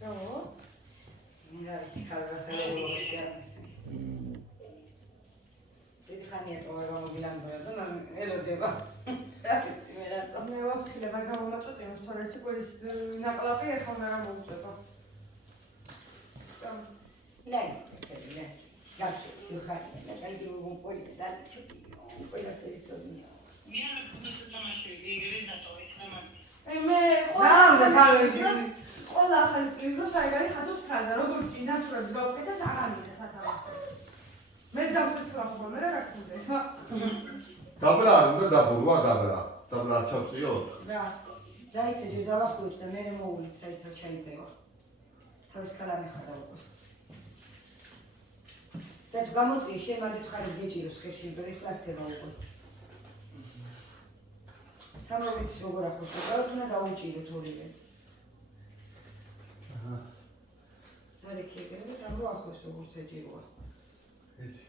Bravo. Mirati calvasele ulostiatis. Ეთხანია თორემ მოგილანგორა და ელოდება. რაკეცი მე რატო? მე ვაფრთხილებ არ გამომაწვდიო თორემ კვირის ნაკლაპი ეხლა არ მოუწება. ნაი, ეკეთე. გაბჭი, სიხარია და გაიგო პოლიტა და ჩუპი. ყველაფერი სოდნია. მე არ გძნობ თამაში ვიგრის დატოვეთ ამაზე. მე ყველა ახალი წლის დროს აიგარი ხატოს ფრაზა, როგორც კი ნატურებს გავუკეთებთ, აღარ მინდა სათავე. მე დავსაცლავ მე რა გქონდა. დაბლა უნდა დაბურვა დაბლა ჩავწიოთ. რა. დაიწეჯე დავახუჭ და მე მოვული საერთოდ შეიძლება. თავის კალამი ხარ უკვე. და თუ გამოწიე შემართ ხარი გეჭიროს ხერში ბერიხლართება უკვე. თამოვიც როგორ ახოს და უნდა დაუჭიროთ ორივე. აჰა. დარეკეგერა და რო ახოს როგორც ეჭიროა. ეთი.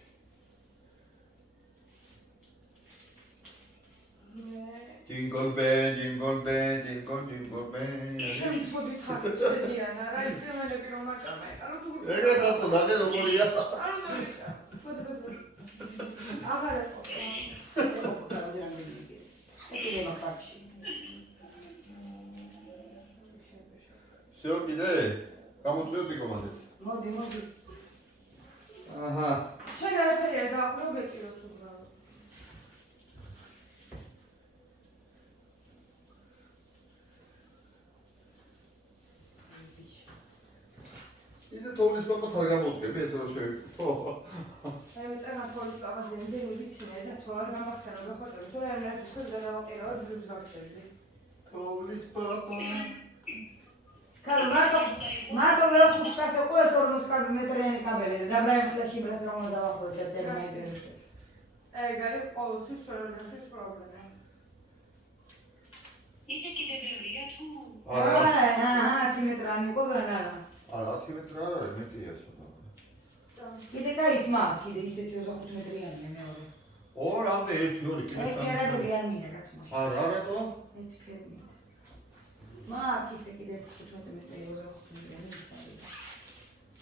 Jingle bell, jingle bell, jingle bell. შენ ფოდი თარცედიანა რა იმენები რომ აჭამე. ეგა ხატო დაგე როგორია? აღარ ეყო. ეკიდება პარკში. всё კიდე? გამოწვიოთ იკომაზე. მოდი. აჰა. შენ არაფერი არ დააყოლო გეჭიროს უბრალოდ. ისე თოვლის პაპა თარ გამოვდგები ეს რა შევიკეთო. აი მე წამა თოვლის პაპაზე იმდენი ვიცინე და თუ არ გამახსენო გახოჭრე თუ არ მეცხოვ და დავაყირავ ძუძ გავშევდი. თოვლის პაპა. Cara, Marco me lo fustasse questo non scambio mettere nei capelli, da breve flash per trovare da abajo, già sei mai interessato. ეგარი ყოველთვის შორებაშის პრობლემა. ისე კიდევია თუ Ah, ti metteranno cosa nada. არა 10 მეტრი არ არის მეტია ცოტა. Კიდე кай სმა, კიდე ისეთი 25 მეტრიანი მე მეორე. ორამდე 1 2 კიდე ეს კი არა დებიანი კაცმა. არა რატო? ეს ფერმი. მა კიდე 15 მეტრი 25 მეტრიანი ისარი.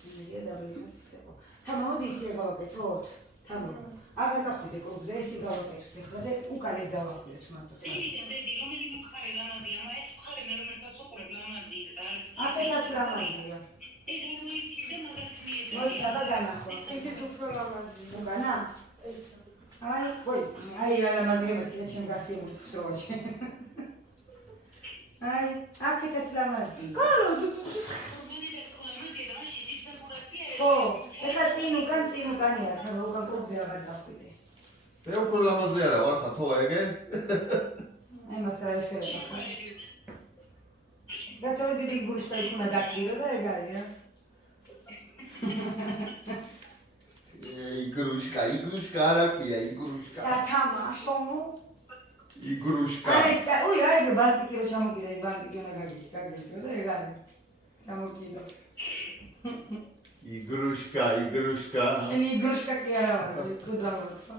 იმედია დავიხსენო. თამოდი ისე გავაკეთოთ. თამო. აღარ დახვიდე კრუგზე ეს გავაკეთოთ ახლა და უკან ეს დავახვიდეთ მარტო. წინდები რომელი მხარე ლამაზია, მაგრამ ეს მხარე მე რომელსაც უყურებ ლამაზია და აფეთაც ლამაზია. მოიცა განახო. ისეთ უფრო ლამაზია. უკანა? აი რა ლამაზია მეთქი და ჩემ გასიებული ხსოვაში. აი, აქეთაც ლამაზია. კარო, ო, ეხლა წინ უკანია, თან უკან კრუგზე აღარ დახვიდე. მე უფრო ლამაზი არა ვარ ხა თო ეგე? აი მას რა შეერება. და თორე დიდი გუშტა იქნა დაკირო და ეგ არის რა. იგრუშკა არა ქვია იგრუშკა. სათამაშო. იგრუშკა. აი ბალტიკი რო ჩამოკიდე, ბალტიკი უნდა გაგიჭო და ეგ არის. ჩამოკიდო. იგრუშკა. შენ იგრუშკა კი არა ვარ, თუ დავაყო.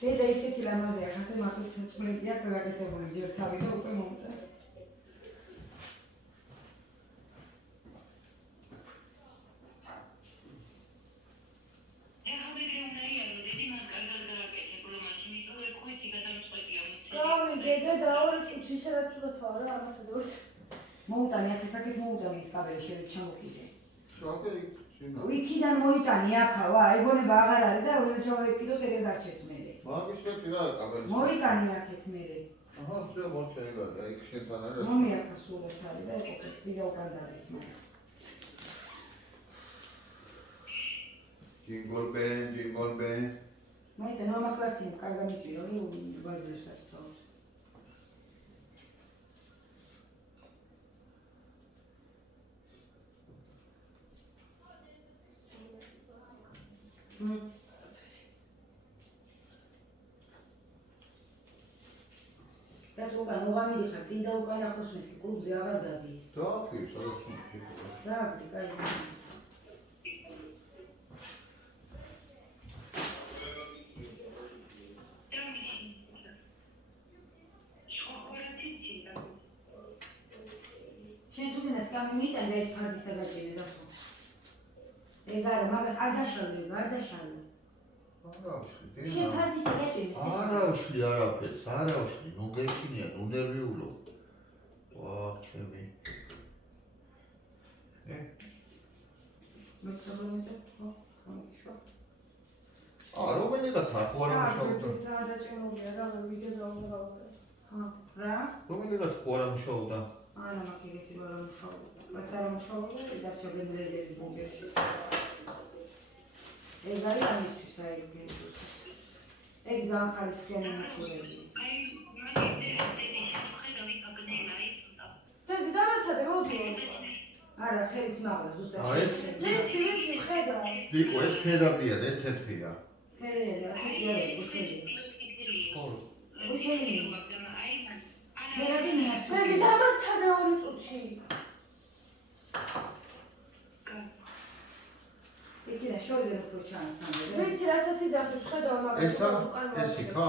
დედა ისეთი ლამაზია, ხათე მარტო წმულია გაგაკეთებული ჯერ თავი და უკვე მომწა. დედა დაორ წუთისა და ცუდად ვარ რა ამასაც დორ. მოუტანი აქეთ მოუტანი ის კაბელი შევით ჩამოკიდე. შოქე შენ. იქიდან მოიტანი აქავა, ეგონება აღარ არის და უნდა ჩავეკიდოს ეგრე დარჩეს მერე. მაგის მეტი რა კაბელი. მოიტანი აქეთ მერე. აჰა, всё მოჩა ეგ არის, აი შენთან არის. მომიაკა სულაც არის და ეს წინა უკან არის მაგ. Jingle bell. მაიცა ნორმახლართი კარგად მიჭირო, ვაიბრებსაც თავს. და თუ უკან მოღამიდი ხარ, წინ და უკან ახოს მეთქი, კრუგზე აღარ დადი. დაახი, სადაც უნდა. დააგდი, კაი. შენ თუ გინდა კამი მიიტან და ეს ფარდისა გაჭირე და ხო. ეგ არა, მაგას არ დაშალე, არ დაშალე. არავში, შენ ფარდისა გაჭირე. არავში არაფერს, არავში, ნუ გექინია, ნუ ნერვიულო. ვა, ჩემი. მოცაბონზე ხო, ხომიშო. რომელიღაც ახ არ მუშაობდა. ეს საადაჭემობია რა ვიდეო დავუღალე. ხო, რა? რომელიღაც ხო არ მუშაობდა. არა, მაგ ეგეთი რა მუშაობდა. რაც არ მუშაობდა, დარჩა ბენდრეიდები ბუნკერში. ეგ არის ამისთვის აიგებს. ეგ ძალიან ხარისხიანი მეთოდები. აი, მაგაზე ესეთი შეხედავი კაბინეტი აიწოდა. დედი დამაცადე მოდი. არა, ხელის მაღლა ზუსტად. ვიცი, ხედავ. დიკო, ეს ფერადია, ეს თეთრია. ფერელი, ასეთი არის, გუთელი. ხო. ფერადი ნიას. დედი დამაცადე 2 წუთში. იქიდან შორიდან უფრო ჩანს ნამდვილად. ვიცი, რასაც იძახის ხედავ მაგას. ეს იქა?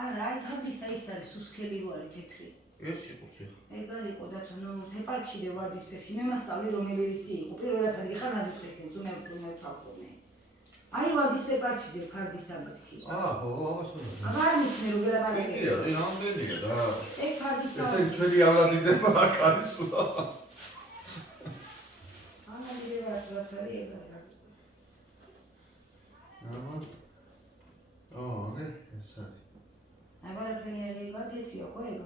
არა, აი თავისა ის არის სუსქელი ვარი თეთრი. ეს იყოს იქ. ეგ არის ყოდათო, ნუ თეპარკში და ვარდისფერში. მე მასწავლი რომელი ისი იყო. პირველად დიხარ ნადუსხესენს, უმევ თავქონე. აი ვარდისფერ პარკში და ფარდის ამეთქი. ხო, ამას უნდა. აღარ მისმე რო გერაბარები. იდეა, რამდენია და. ეგ ფარდის ესე ჩვენი ავლადიდება აქ არის სულა. ანა მირევა რაც არის ეგ არის. ოგე, ეს არის. აი ვარაფერი ვადეთიო ხო ეგ?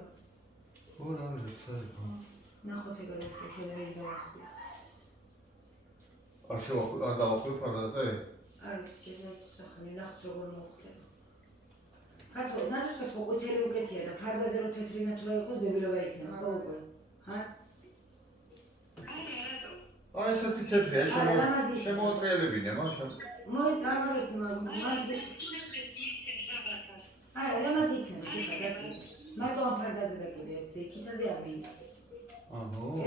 ხო, რა ვიცი, ეს არის. ნახოთ ეგ არის ხელები დავახდი. არ დავახვი ფარდაზე? არ ვიცი, შეიძლება ნახოთ როგორ მოხდება. ხათო, ნადუსხეს ხო ყვითელი უკეთია და ფარდაზე რო თეთრი ნათურა იყოს დებილობა იქნება, ხო უკვე? ჰა? აი ესეთი თეთრია, შემოატრიალებინე, მაშა. მოი დაგარეთ მაგ არა, ლამაზი იქნება, ხა, მაგრამ ფარდაზე დაკიდე, იქითაზე აბინე.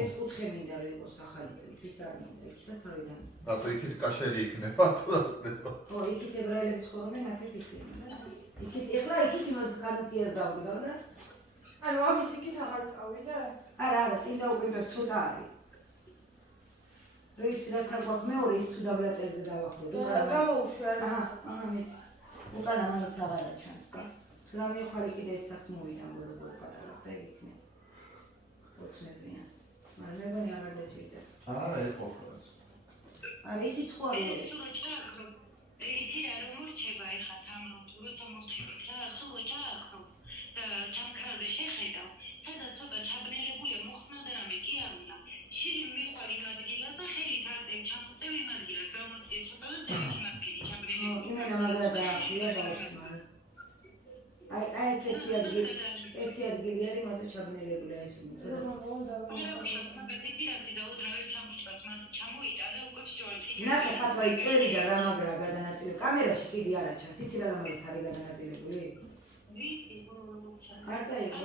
ეს კუთხემინდა რომ იყოს ახალი წლის, ის არ მინდა, იქითაც თავიდან. რატო იქით კაშერი იქნება, თუ რა ხდება? ხო, იქით ებრაელები ცხოვრობენ, აქეთ იქნება. იქით, ეხლა იქით იმას ხანუკიას დავდგა და ანუ ამის იქით აღარ წავიდა? არა, წინ დაუკვირდებ ცოტა არის. ის რაც არ გვაქვს მეორე, ის თუ დაბლაწერზე დავახლებე. გამოუშვი არა. მე უკანა მაინც აღარა ჩანს და რა მიხარი კიდე ერთსაც მოვიდა მოგებულ პატარას და იქნება. ოცნებიან. მაგრამ მე მგონი აღარ დაჭირდა. არა, ეს ყოფილას. არა, ისი ცხოვრება. ისი არ მორჩება ეხა თამრო, თუ როცა მორჩებით რა, სულ ოჯახო და თამქრაზე შეხედავ, სადაც ცოტა ჩაბნელებულია, მოხსნა რამე კი არ უნდა. შირი მიხვალ იმ ადგილას და ხელით აწევ, ჩამოწევ იმ ადგილას, გამოწიე ცოტა და ზევით იმას კიდე ჩაბნელებულია. იმენა მაგრა დაახია ბავშვმა. აი ერთი ადგილი არის, მაგრამ ჩაბნელებულია ეს უნდა. ნახე ხათვა იწერი და რა მაგრა გადანაწილებული. კამერაში კიდე არა ჩანს, იცი რა მაგით არის გადანაწილებული? ვიცი, მოუცა. არ დაიგო.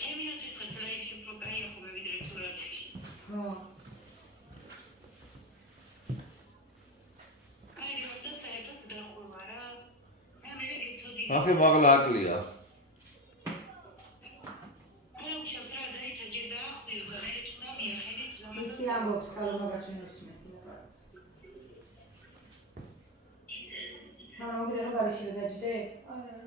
ჩემინათვის ხა ძლაიფში უფრო კაია ხომ ვიდრე სურათებში. ხო. აი როდა საერთოდ დახურვა რა. მე გეცოდი. ახე მაღლა აკლია. ისი ამბობს კალო მაგას ვინოს მესინა. სამოგიდა რომ გარიში დაჯდე? არა.